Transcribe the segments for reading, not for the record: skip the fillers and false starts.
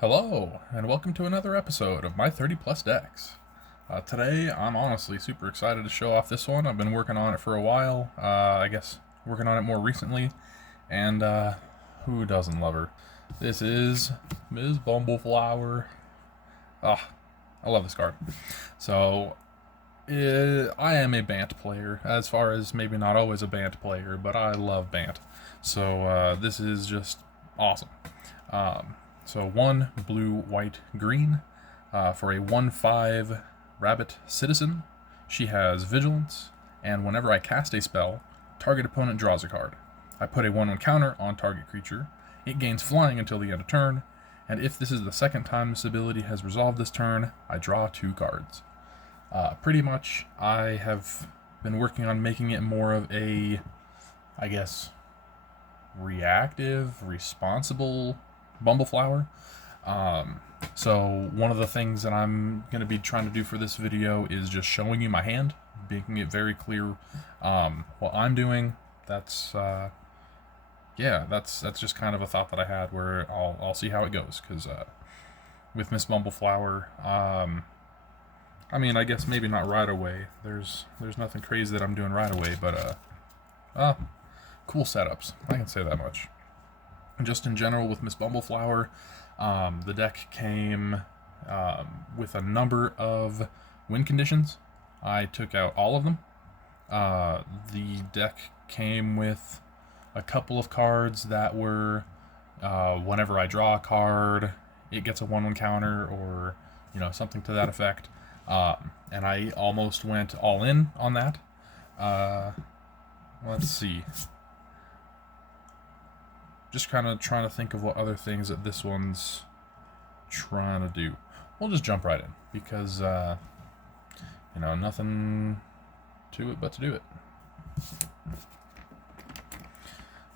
Hello, and welcome to another episode of my 30 plus decks. Today, I'm honestly super excited to show off this one. I've been working on it for a while, I guess working on it more recently, and who doesn't love her? This is Ms. Bumbleflower. Ah, I love this card. So, I am a Bant player, as far as maybe not always a Bant player, but I love Bant. So, this is just awesome. So 1 blue, white, green for a 1/5 rabbit citizen. She has vigilance, and whenever I cast a spell, target opponent draws a card. I put a 1/1 counter on target creature. It gains flying until the end of turn, and if this is the second time this ability has resolved this turn, I draw 2 cards. Pretty much, I have been working on making it more of a, I guess, reactive, responsible Bumbleflower. So one of the things that I'm going to be trying to do for this video is just showing you my hand, making it very clear what I'm doing. That's just kind of a thought that I had where I'll see how it goes, because with Miss Bumbleflower, I mean, I guess maybe not right away. There's nothing crazy that I'm doing right away, but cool setups. I can say that much. Just in general with Miss Bumbleflower, the deck came with a number of win conditions. I took out all of them. The deck came with a couple of cards that were, whenever I draw a card, it gets a 1/1 counter, or something to that effect. And I almost went all in on that. Let's see. Just kind of trying to think of what other things that this one's trying to do. We'll just jump right in, because, nothing to it but to do it.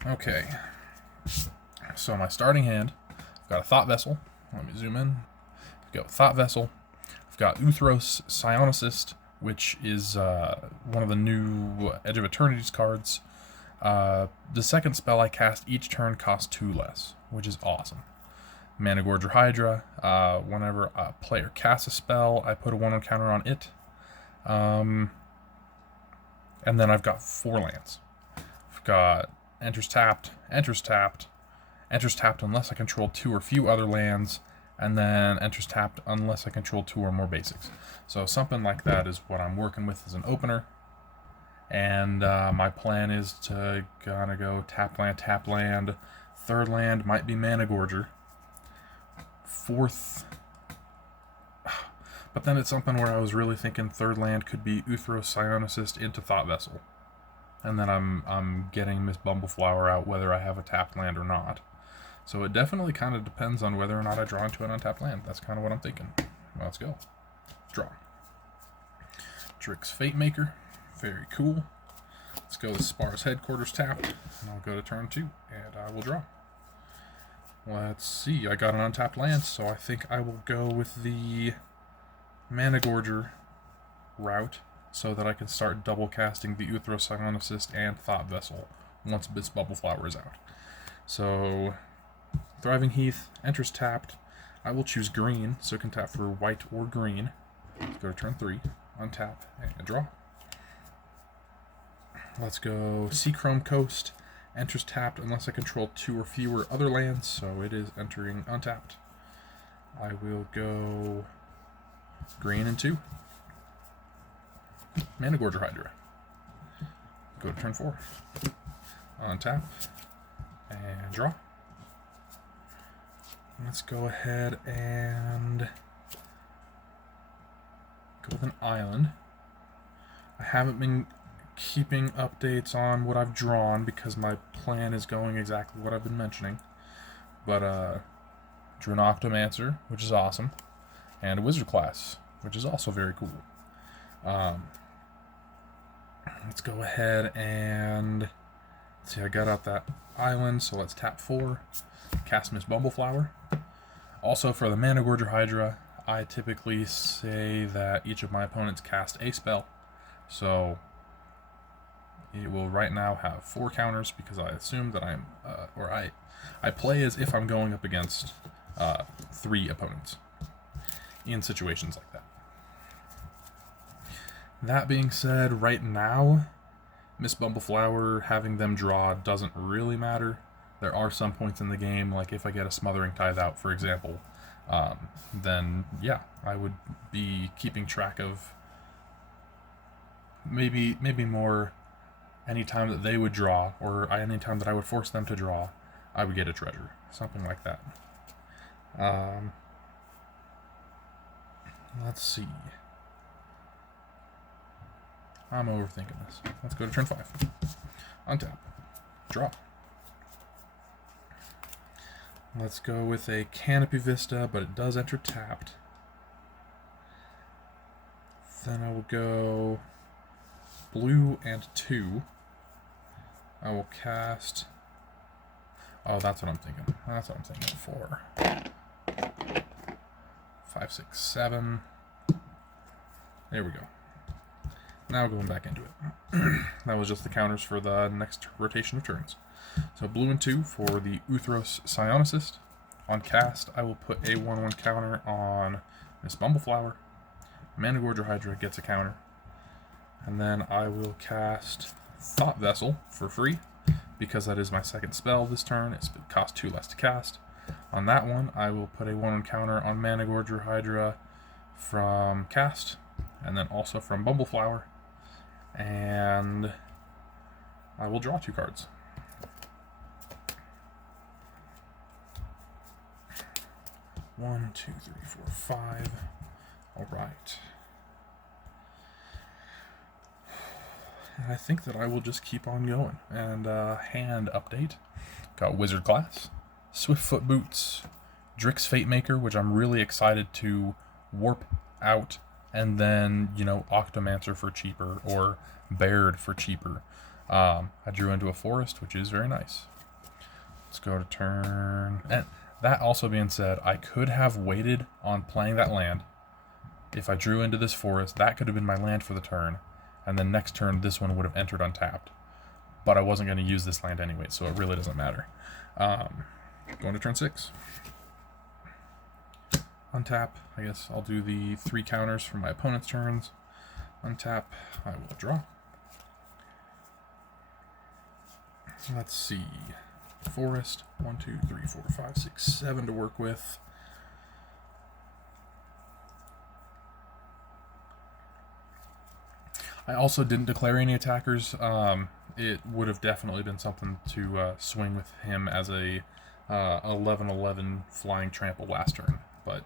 Okay. So my starting hand, I've got a Thought Vessel. Let me zoom in. I've got Thought Vessel. I've got Uthros Psionicist, which is one of the new Edge of Eternity's cards. The second spell I cast each turn costs 2 less, which is awesome. Managorger Hydra. Whenever a player casts a spell, I put a 1/1 counter on it. And then I've got 4 lands. I've got enters tapped, enters tapped, enters tapped unless I control 2 or few other lands, and then enters tapped unless I control 2 or more basics. So something like that is what I'm working with as an opener. And my plan is to go tap land. Third land might be Managorger. Fourth, but then it's something where I was really thinking third land could be Uthros Psionicist into Thought Vessel, and then I'm getting Miss Bumbleflower out whether I have a tapped land or not. So it definitely kind of depends on whether or not I draw into an untapped land. That's kind of what I'm thinking. Well, let's go. Draw. Drix Fate Maker. Very cool. Let's go with Spar's Headquarters tapped, and I'll go to turn 2, and I will draw. Let's see, I got an untapped land, so I think I will go with the Managorger route so that I can start double casting the Uthros Psionicist and Thought Vessel once Miss Bumbleflower is out. So, Thriving Heath, enters tapped. I will choose green, so it can tap for white or green. Let's go to turn 3, untap, and draw. Let's go Seachrome Coast. Enters tapped unless I control 2 or fewer other lands, so it is entering untapped. I will go green and 2. Managorger Hydra. Go to turn 4. Untap. And draw. Let's go ahead and go with an island. I haven't been keeping updates on what I've drawn because my plan is going exactly what I've been mentioning. But drew an Optomancer, which is awesome, and a Wizard class, which is also very cool. Let's go ahead and see. I got out that island, so let's tap 4, cast Miss Bumbleflower. Also for the Managorger Hydra, I typically say that each of my opponents cast a spell, so it will right now have 4 counters because I assume that I play as if I'm going up against 3 opponents in situations like that. That being said, right now, Miss Bumbleflower, having them draw doesn't really matter. There are some points in the game, like if I get a Smothering Tithe out, for example, then yeah, I would be keeping track of maybe more any time that they would draw, or any time that I would force them to draw, I would get a treasure, something like that. Let's see. I'm overthinking this. Let's go to turn 5. Untap. Draw. Let's go with a Canopy Vista, but it does enter tapped. Then I will go blue and 2. I will cast... Oh, that's what I'm thinking. That's what I'm thinking. 4, 5, 6, 7. There we go. Now going back into it. That was just the counters for the next rotation of turns. So blue and 2 for the Uthros Psionicist. On cast, I will put a 1/1 counter on Miss Bumbleflower. Managorger Hydra gets a counter. And then I will cast Thought Vessel for free, because that is my second spell this turn. It costs 2 less to cast. On that one, I will put a 1/1 counter on Managorger Hydra from cast, and then also from Bumbleflower. And I will draw 2 cards. One, 2, 3, 4, 5. All right. And I think that I will just keep on going. And hand update. Got Wizard Class, Swiftfoot Boots, Drix Fatemaker, which I'm really excited to warp out, and then, Octomancer for cheaper, or Baird for cheaper. I drew into a forest, which is very nice. Let's go to turn... And that also being said, I could have waited on playing that land. If I drew into this forest, that could have been my land for the turn, and then next turn this one would have entered untapped. But I wasn't going to use this land anyway, so it really doesn't matter. Going to turn 6. Untap. I guess I'll do the 3 counters for my opponent's turns. Untap. I will draw. Let's see. Forest. 1, 2, 3, 4, 5, 6, 7 to work with. I also didn't declare any attackers. It would have definitely been something to swing with him as a 11/11 flying trample last turn, but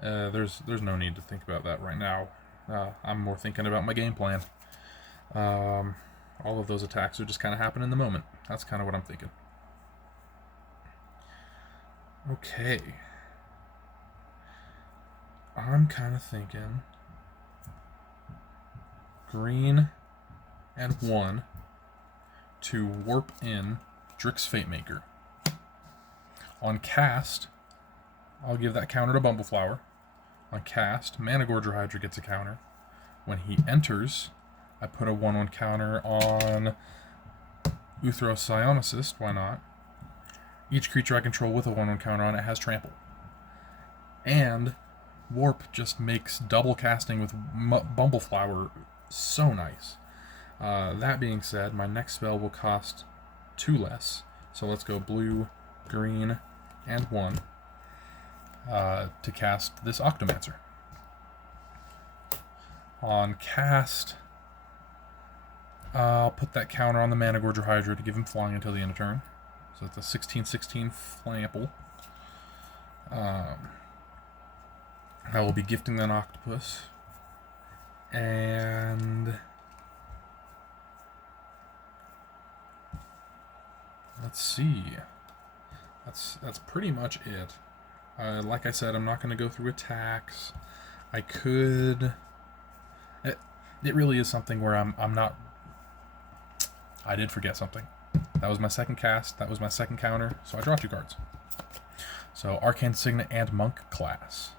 there's no need to think about that right now. I'm more thinking about my game plan. All of those attacks would just kind of happen in the moment. That's kind of what I'm thinking. Okay. I'm kind of thinking green and 1 to warp in Drix Fatemaker. On cast, I'll give that counter to Bumbleflower. On cast, Managorger Hydra gets a counter. When he enters, I put a 1/1 counter on Uthros Psionicist. Why not? Each creature I control with a 1/1 counter on it has trample. And warp just makes double casting with Bumbleflower so nice. That being said, my next spell will cost 2 less. So let's go blue, green, and 1 to cast this Octomancer. On cast, I'll put that counter on the Managorger Hydra to give him flying until the end of turn. So it's a 16/16 Flample. I will be gifting that Octopus. And let's see. That's pretty much it. Like I said, I'm not going to go through attacks. I could. It really is something where I'm not. I did forget something. That was my second cast. That was my second counter. So I draw 2 cards. So Arcane Signet and Monk class.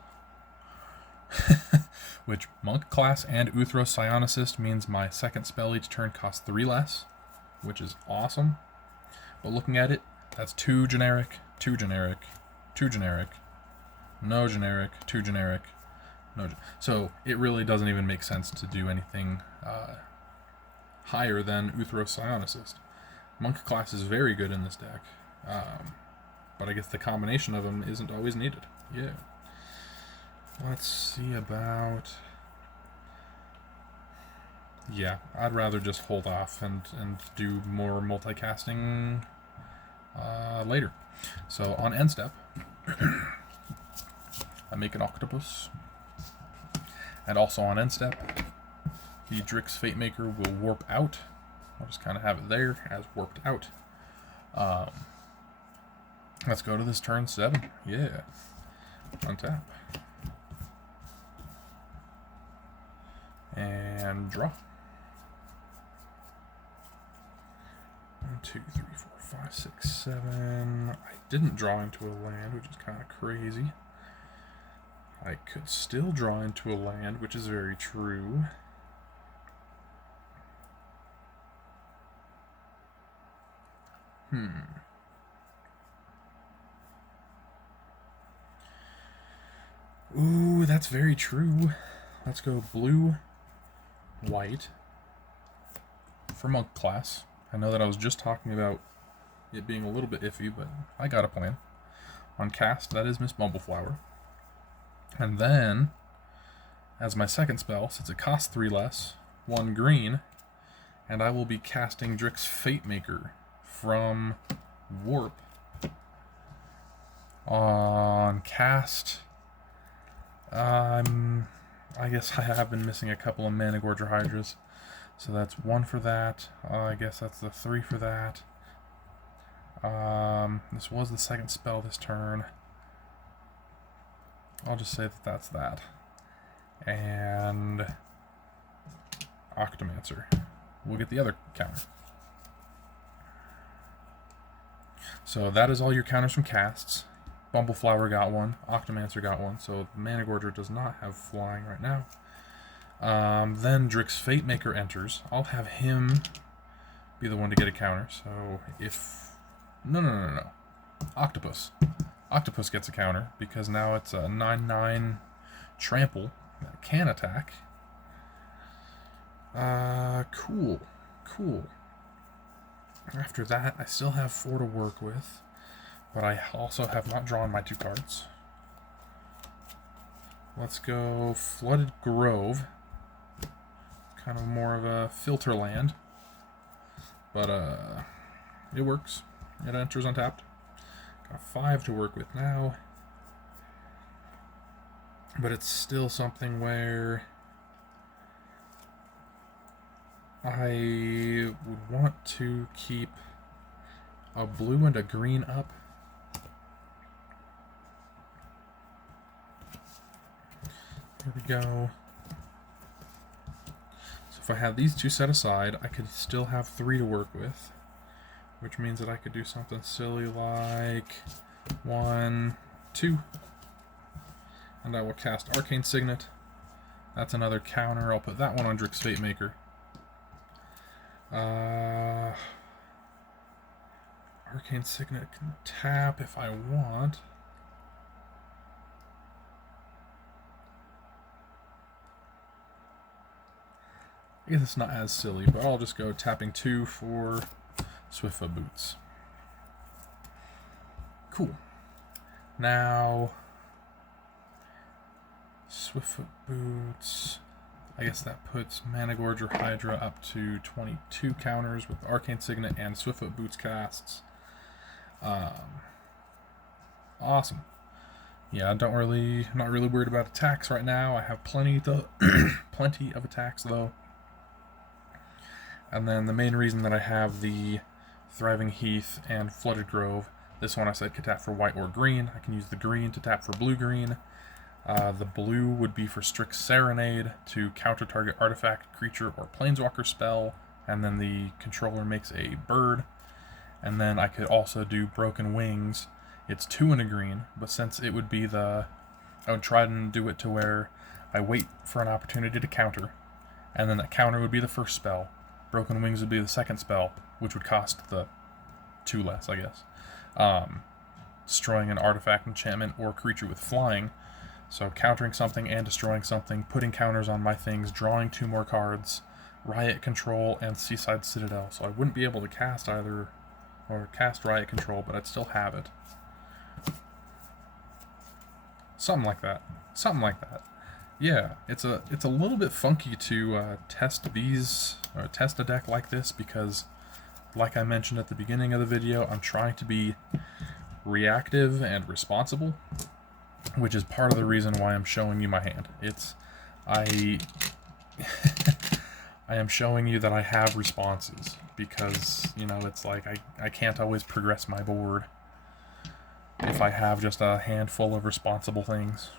Which Monk class and Uthros Psionicist means my second spell each turn costs 3 less, which is awesome. But looking at it, that's 2 generic, 2 generic, 2 generic, no generic, 2 generic, no. So it really doesn't even make sense to do anything higher than Uthros Psionicist. Monk class is very good in this deck, but I guess the combination of them isn't always needed. Yeah. Let's see about... Yeah, I'd rather just hold off and do more multicasting later. So on end step, I make an octopus. And also on end step, the Drix Fate Maker will warp out. I'll just kind of have it there as warped out. Let's go to this turn 7. Yeah. Untap. And draw. 1, 2, 3, 4, 5, 6, 7. I didn't draw into a land, which is kind of crazy. I could still draw into a land, which is very true. Ooh, that's very true. Let's go blue, white for monk class. I know that I was just talking about it being a little bit iffy, but I got a plan. On cast, that is Miss Bumbleflower. And then, as my second spell, since it costs 3 less, 1 green, and I will be casting Drix Fate Maker from Warp. On cast, I guess I have been missing a couple of Managorger Hydras. So that's 1 for that. I guess that's the 3 for that. This was the second spell this turn. I'll just say that that's that. And Octomancer. We'll get the other counter. So that is all your counters from casts. Bumbleflower got 1. Octomancer got 1. So Managorger does not have flying right now. Then Drix Fate Maker enters. I'll have him be the one to get a counter. So if... No. Octopus. Octopus gets a counter because now it's a 9/9 trample that can attack. Cool. After that, I still have 4 to work with, but I also have not drawn my 2 cards. Let's go Flooded Grove. Kind of more of a filter land, but it works. It enters untapped. Got 5 to work with now, but it's still something where I would want to keep a blue and a green up. There we go. So if I had these 2 set aside, I could still have 3 to work with, which means that I could do something silly like 1, 2. And I will cast Arcane Signet. That's another counter. I'll put that one on Drix Fate Maker. Arcane Signet can tap if I want. I guess it's not as silly, but I'll just go tapping 2 for Swiftfoot Boots. Cool. Now, Swiftfoot Boots, I guess that puts Managorger Hydra up to 22 counters with Arcane Signet and Swiftfoot Boots casts. Awesome. Yeah, not really worried about attacks right now. I have plenty of attacks though. And then the main reason that I have the Thriving Heath and Flooded Grove, this one I said could tap for white or green. I can use the green to tap for blue-green. The blue would be for Strix Serenade to counter target artifact, creature, or planeswalker spell, and then the controller makes a bird. And then I could also do Broken Wings. It's 2 and a green, but since it would be I would try and do it to where I wait for an opportunity to counter, and then that counter would be the first spell. Broken Wings would be the second spell, which would cost the 2 less, I guess. destroying an artifact, enchantment, or creature with flying. So countering something and destroying something, putting counters on my things, drawing 2 more cards, Riot Control, and Seaside Citadel. So I wouldn't be able to cast either, or cast Riot Control, but I'd still have it. Something like that. Something like that. Yeah, it's a little bit funky to test a deck like this because, like I mentioned at the beginning of the video, I'm trying to be reactive and responsible, which is part of the reason why I'm showing you my hand. I am showing you that I have responses because, you know, it's like I can't always progress my board if I have just a handful of responsible things.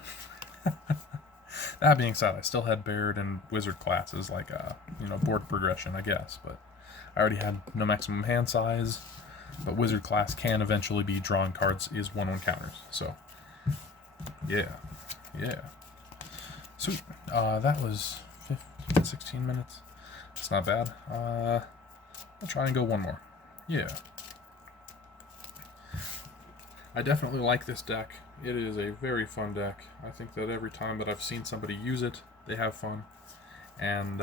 That being said, I still had Baird and Wizard classes, like, you know, board progression, I guess, but I already had no maximum hand size, but Wizard class can eventually be drawing cards is 1/1 counters, so, yeah. Sweet. That was 15, 16 minutes. It's not bad. I'll try and go one more. Yeah. I definitely like this deck. It is a very fun deck. I think that every time that I've seen somebody use it, they have fun. And,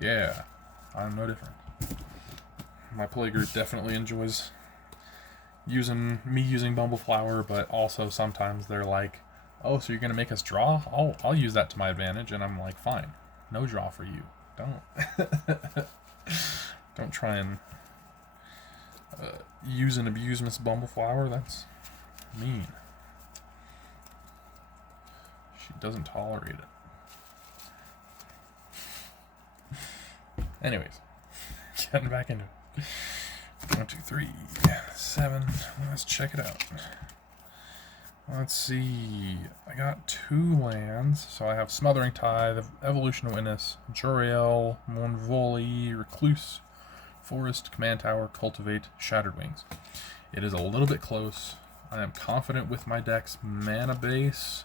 yeah, I'm no different. My play group definitely enjoys using Bumbleflower, but also sometimes they're like, oh, so you're going to make us draw? I'll use that to my advantage. And I'm like, fine, no draw for you. Don't try and use and abuse Miss Bumbleflower. That's mean. She doesn't tolerate it. Anyways, getting back into it. 1, 2, 3, 7. Let's check it out. Let's see. I got 2 lands. So I have Smothering Tithe, Evolution of Witness, Joriel, Mournvoli, Recluse, Forest, Command Tower, Cultivate, Shattered Wings. It is a little bit close. I am confident with my deck's mana base.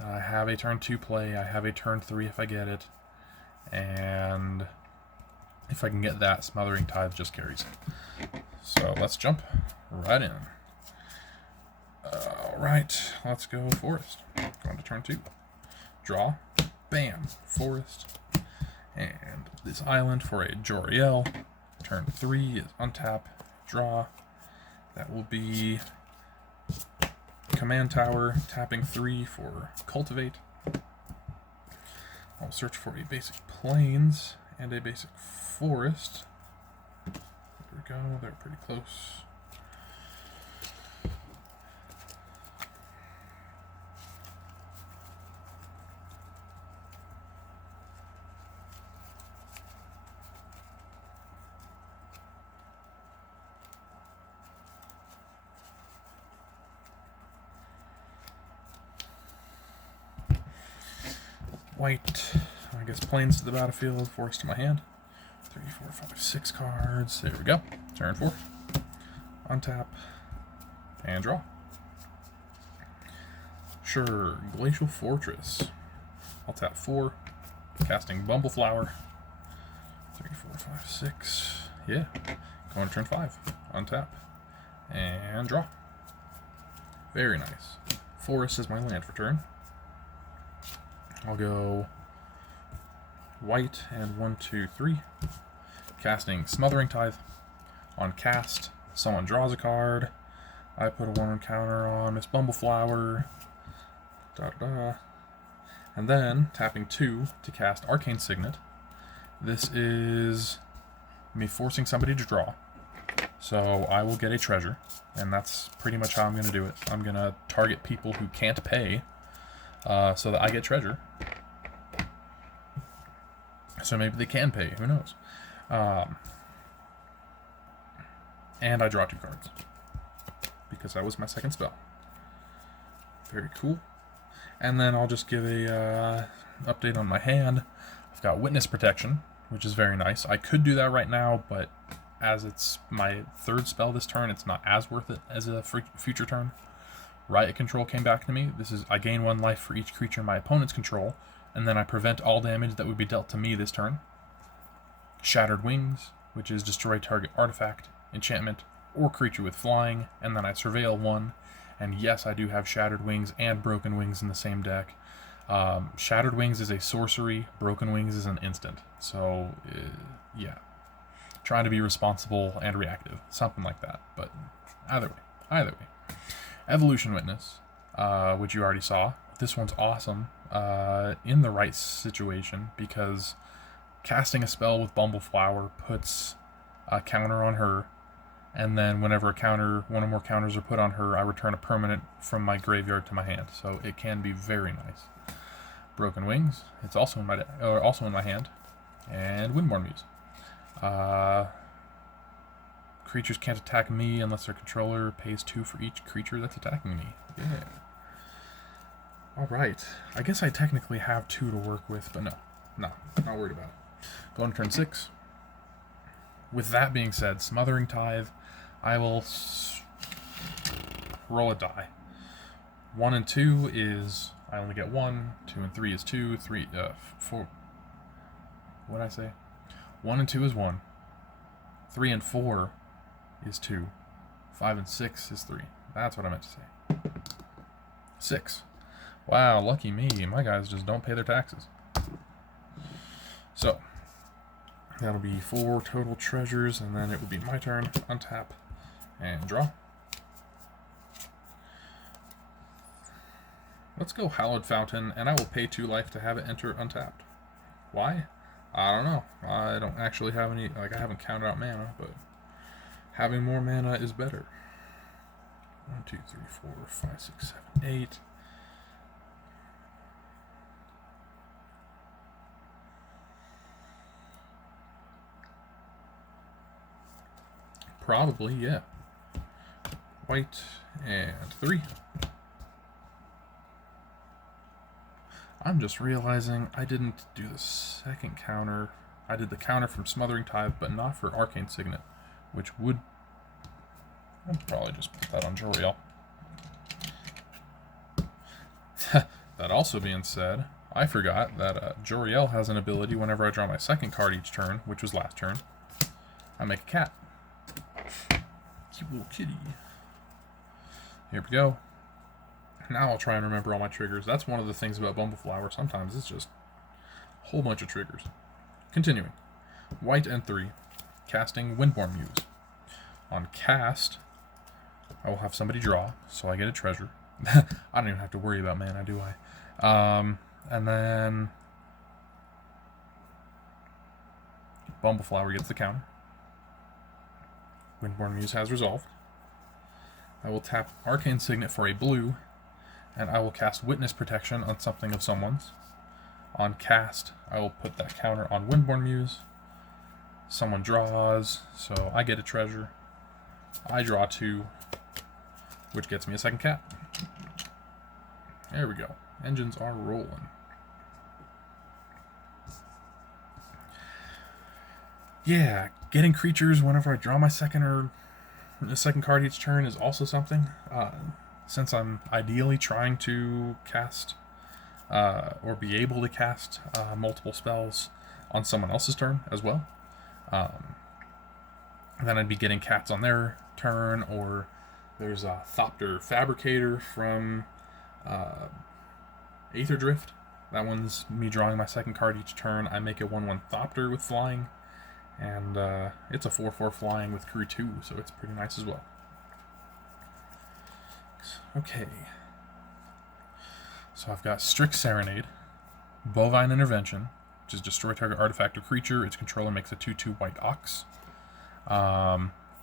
I have a turn 2 play. I have a turn 3 if I get it. And if I can get that, Smothering Tithe just carries. So let's jump right in. Alright, let's go Forest. Going to turn 2. Draw. Bam. Forest. And this island for a Joriel. Turn 3 is untap, draw. That will be Command Tower, tapping 3 for Cultivate. I'll search for a basic Plains and a basic Forest. There we go, they're pretty close. White, I guess Plains to the battlefield, Forest to my hand. 3, 4, 5, 6 cards. There we go. Turn 4. Untap. And draw. Sure, Glacial Fortress. I'll tap 4. Casting Bumbleflower. 3, 4, 5, 6. Yeah. Going to turn 5. Untap. And draw. Very nice. Forest is my land for turn. I'll go white and 1, 2, 3. Casting Smothering Tithe. On cast, someone draws a card. I put a 1/1 counter on Miss Bumbleflower. And then tapping 2 to cast Arcane Signet. This is me forcing somebody to draw. So I will get a treasure, and that's pretty much how I'm going to do it. I'm going to target people who can't pay so that I get treasure. So maybe they can pay, who knows. And I draw 2 cards because that was my second spell. Very cool. And then I'll just give a update on my hand. I've got Witness Protection, which is very nice. I could do that right now, but as it's my 3rd spell this turn, it's not as worth it as a future turn. Riot Control came back to me. This is I gain 1 life for each creature my opponents control, and then I prevent all damage that would be dealt to me this turn. Shattered Wings, which is destroy target artifact, enchantment, or creature with flying, and then I surveil one. And yes, I do have Shattered Wings and Broken Wings in the same deck. Shattered Wings is a sorcery, Broken Wings is an instant. So, yeah. Trying to be responsible and reactive. Something like that. But either way. Evolution Witness, which you already saw. This one's awesome in the right situation, because casting a spell with Bumbleflower puts a counter on her, and then whenever one or more counters are put on her, I return a permanent from my graveyard to my hand. So it can be very nice. Broken Wings, it's also in my hand, and Windborn Muse. Creatures can't attack me unless their controller pays 2 for each creature that's attacking me. Yeah. Alright. I guess I technically have 2 to work with, but no, not worried about it. Go on turn 6. With that being said, Smothering Tithe, I will roll a die. 1 and 2 is, I only get 1, 2 and 3 is 2, 4. What did I say? 1 and 2 is 1. 3 and 4 is 2. 5 and 6 is 3. That's what I meant to say. 6. Wow, lucky me. My guys just don't pay their taxes. So, that'll be 4 total treasures, and then it would be my turn. Untap and draw. Let's go Hallowed Fountain, and I will pay 2 life to have it enter untapped. Why? I don't know. I don't actually have any, I haven't counted out mana, but having more mana is better. 1, 2, 3, 4, 5, 6, 7, 8. Probably, yeah. White and 3. I'm just realizing I didn't do the second counter. I did the counter from Smothering Tithe, but not for Arcane Signet, which would... I'll probably just put that on Joriel. That also being said, I forgot that Joriel has an ability whenever I draw my second card each turn, which was last turn. I make a cat. Cute little kitty. Here we go. Now I'll try and remember all my triggers. That's one of the things about Bumbleflower. Sometimes it's just a whole bunch of triggers. Continuing. White and 3. Casting Windborn Muse. On cast, I will have somebody draw, so I get a treasure. I don't even have to worry about mana, do I? And then Bumbleflower gets the counter. Windborn Muse has resolved. I will tap Arcane Signet for a blue, and I will cast Witness Protection on something of someone's. On cast, I will put that counter on Windborn Muse. Someone draws, so I get a treasure. I draw 2, which gets me a second cat. There we go. Engines are rolling. Yeah, getting creatures whenever I draw my second card each turn is also something. Since I'm ideally trying to cast or be able to cast multiple spells on someone else's turn as well. Then I'd be getting cats on their turn, or there's a Thopter Fabricator from Aether Drift. That one's me drawing my second card each turn. I make a 1/1 Thopter with flying, and it's a 4/4 flying with crew 2, so it's pretty nice as well. Okay. So I've got Strict Serenade, Bovine Intervention, which is destroy target artifact or creature. Its controller makes a 2/2 white ox.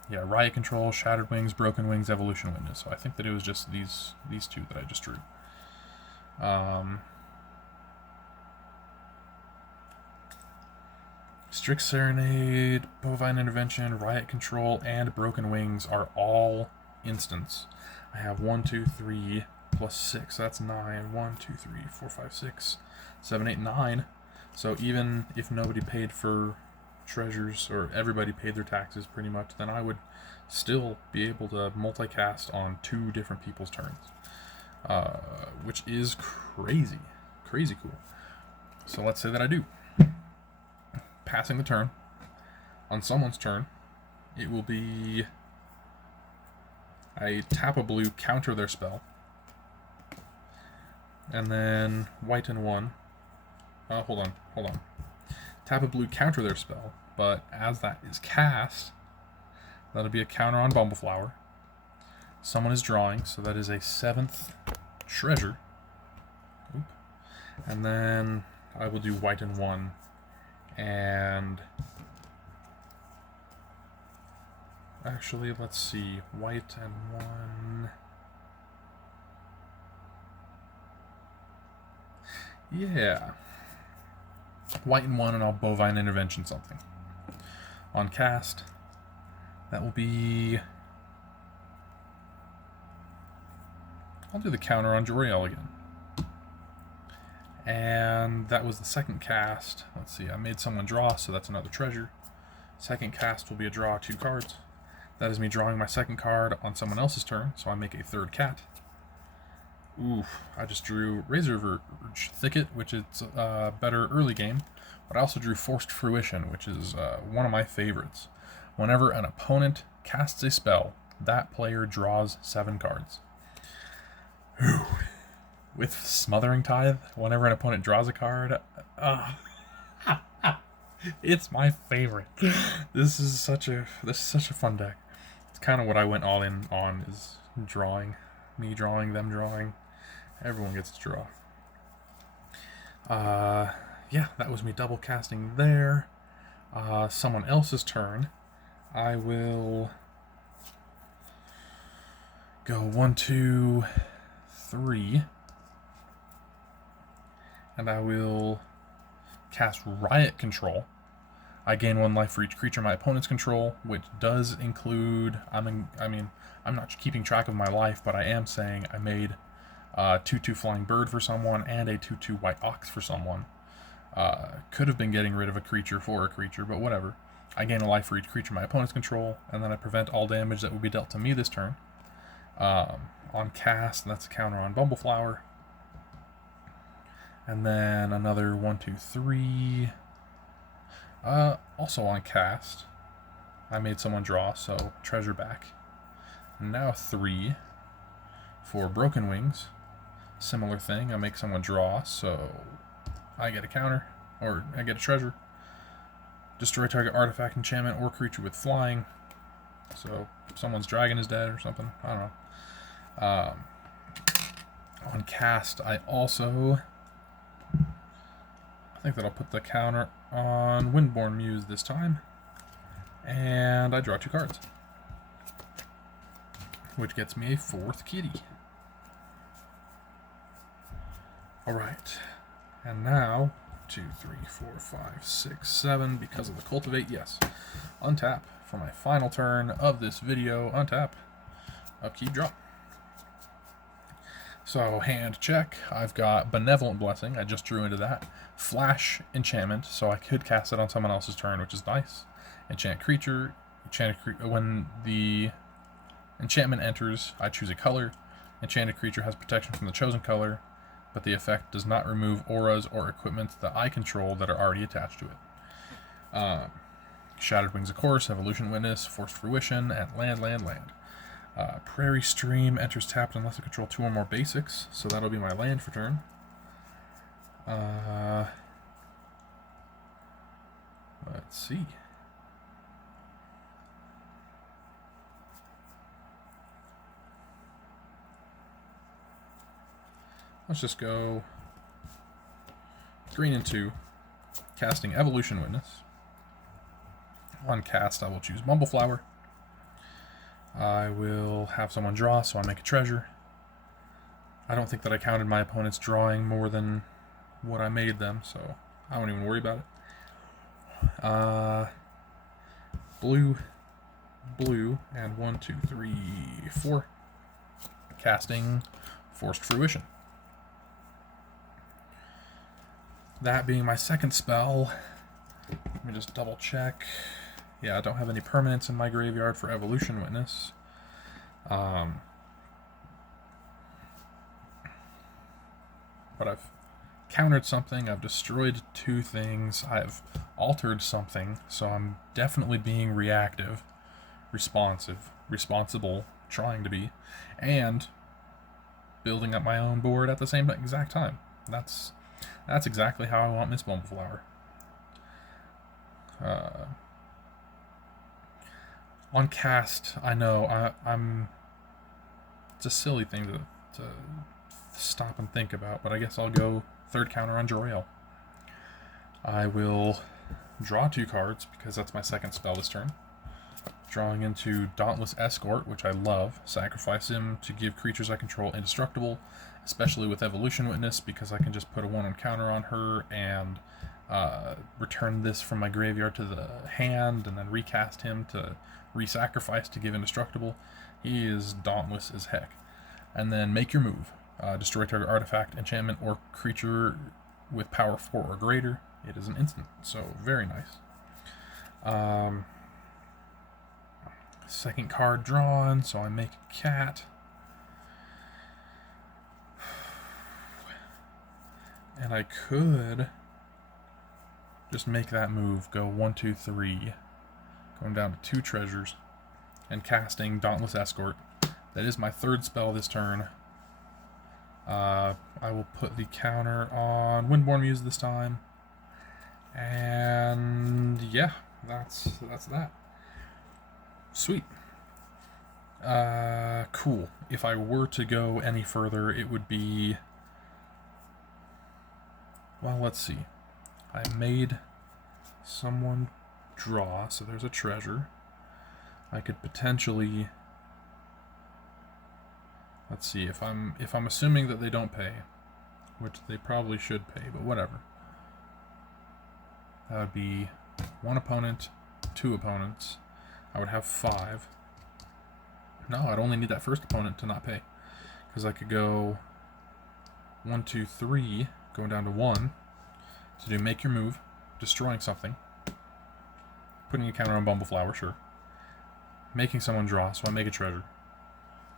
Yeah, Riot Control, Shattered Wings, Broken Wings, Evolution Witness. So I think that it was just these 2 that I just drew. Strict Serenade, Bovine Intervention, Riot Control, and Broken Wings are all instants. I have 1, 2, 3, plus 6. That's 9. 1, 2, 3, 4, 5, 6, 7, 8, 9. So even if nobody paid for treasures, or everybody paid their taxes pretty much, then I would still be able to multicast on 2 different people's turns. Which is crazy. Crazy cool. So let's say that I do. Passing the turn. On someone's turn, it will be I tap a blue, counter their spell, and then white and 1. Hold on. Tap a blue, counter their spell, but as that is cast, that'll be a counter on Bumbleflower. Someone is drawing, so that is a 7th treasure. Oop. And then I will do white and 1, and actually, let's see, white and 1. Yeah. White and 1, and I'll Bovine Intervention something. On cast, that will be... I'll do the counter on Joriel again. And that was the second cast. Let's see, I made someone draw, so that's another treasure. Second cast will be a draw 2 cards. That is me drawing my second card on someone else's turn, so I make a 3rd cat. Ooh, I just drew Razor Verge Thicket, which is better early game, but I also drew Forced Fruition, which is one of my favorites. Whenever an opponent casts a spell, that player draws 7 cards. Ooh. With Smothering Tithe, whenever an opponent draws a card, it's my favorite. This is such a fun deck. It's kind of what I went all in on, is drawing. Me drawing, them drawing. Everyone gets to draw. Yeah, that was me double casting there. Someone else's turn. I will go 1, 2, 3. And I will cast Riot Control. I gain 1 life for each creature my opponents control, which does include... I'm not keeping track of my life, but I am saying I made a 2/2 Flying Bird for someone and a 2/2 White Ox for someone. Could have been getting rid of a creature for a creature, but whatever. I gain a life for each creature my opponents control, and then I prevent all damage that would be dealt to me this turn. On cast, that's a counter on Bumbleflower. And then another 1, 2, 3. Also on cast, I made someone draw, so treasure back. Now 3 for Broken Wings. Similar thing, I make someone draw, so I get a counter, or I get a treasure. Destroy target artifact, enchantment, or creature with flying. So someone's dragon is dead or something. I don't know. On cast, I think that I'll put the counter on Windborn Muse this time. And I draw 2 cards, which gets me a 4th kitty. Alright. And now, 2, 3, 4, 5, 6, 7, because of the Cultivate, yes. Untap for my final turn of this video. Untap. Upkeep, draw. So, hand check. I've got Benevolent Blessing. I just drew into that. Flash Enchantment, so I could cast it on someone else's turn, which is nice. Enchant creature. When the enchantment enters, I choose a color. Enchanted creature has protection from the chosen color, but the effect does not remove auras or equipment that I control that are already attached to it. Shattered Wings, of course, Evolution Witness, Forced Fruition, and land. Prairie Stream enters tapped unless I control 2 or more basics, so that'll be my land for turn. Let's see. Let's just go green and 2, casting Evolution Witness. On cast, I will choose Bumbleflower. I will have someone draw, so I make a treasure. I don't think that I counted my opponent's drawing more than what I made them, so I won't even worry about it. Blue, and 1, 2, 3, 4. Casting Forced Fruition. That being my second spell, let me just double check. Yeah, I don't have any permanents in my graveyard for Evolution Witness. But I've countered something, I've destroyed 2 things, I've altered something, so I'm definitely being reactive, responsible, trying to be, and building up my own board at the same exact time. That's exactly how I want Miss Bumbleflower. On cast, I know I'm. It's a silly thing to stop and think about, but I guess I'll go third counter on Jor-El. I will draw 2 cards because that's my second spell this turn. Drawing into Dauntless Escort, which I love. Sacrifice him to give creatures I control indestructible, especially with Evolution Witness, because I can just put a 1/1 counter on her and return this from my graveyard to the hand, and then recast him to re-sacrifice to give indestructible. He is dauntless as heck. And then make your move. Destroy target artifact, enchantment, or creature with power 4 or greater. It is an instant, so very nice. Second card drawn, so I make a cat. And I could just make that move, go 1, 2, 3, going down to 2 treasures, and casting Dauntless Escort. That is my third spell this turn. I will put the counter on Windborn Muse this time. And yeah, that's that. Sweet. Cool. If I were to go any further, it would be... Well, let's see. I made someone draw, so there's a treasure. I could potentially... Let's see, if I'm assuming that they don't pay, which they probably should pay, but whatever. That would be 1 opponent, 2 opponents. I would have 5. No, I'd only need that first opponent to not pay, because I could go 1, 2, 3, going down to 1 to do make your move, destroying something, putting a counter on Bumbleflower, sure, making someone draw, so I make a treasure,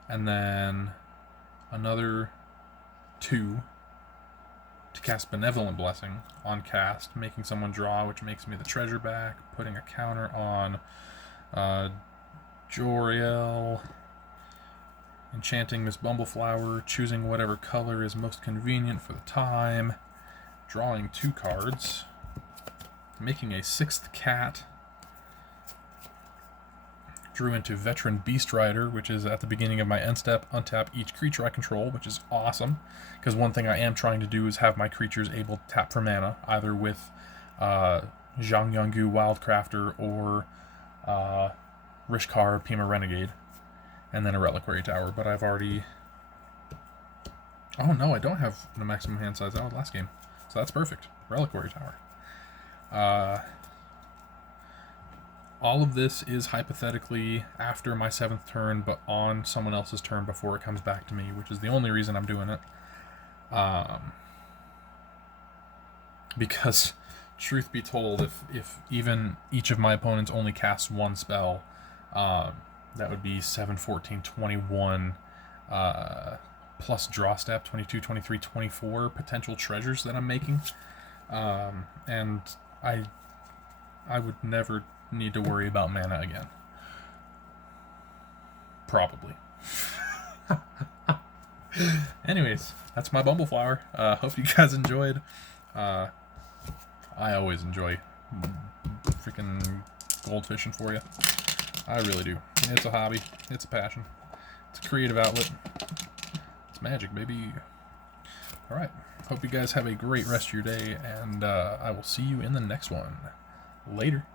and then another 2 to cast Benevolent Blessing on cast, making someone draw, which makes me the treasure back, putting a counter on Jor-El, enchanting Miss Bumbleflower, choosing whatever color is most convenient for the time, drawing 2 cards, making a 6th cat, drew into Veteran Beast Rider, which is at the beginning of my end step, untap each creature I control, which is awesome, because one thing I am trying to do is have my creatures able to tap for mana, either with Zhang Yonggu Wildcrafter or Rishkar Pima Renegade, and then a Reliquary Tower, but I've already... Oh no, I don't have the maximum hand size out last game, so that's perfect. Reliquary Tower. All of this is hypothetically after my 7th turn, but on someone else's turn before it comes back to me, which is the only reason I'm doing it. Because, truth be told, if even each of my opponents only casts 1 spell, that would be 7, 14, 21, plus draw step, 22, 23, 24 potential treasures that I'm making. And I would never need to worry about mana again. Probably. Anyways, that's my Bumbleflower. Hope you guys enjoyed. I always enjoy freaking goldfishing for you. I really do. It's a hobby. It's a passion. It's a creative outlet. It's magic, baby. Alright. Hope you guys have a great rest of your day, and I will see you in the next one. Later.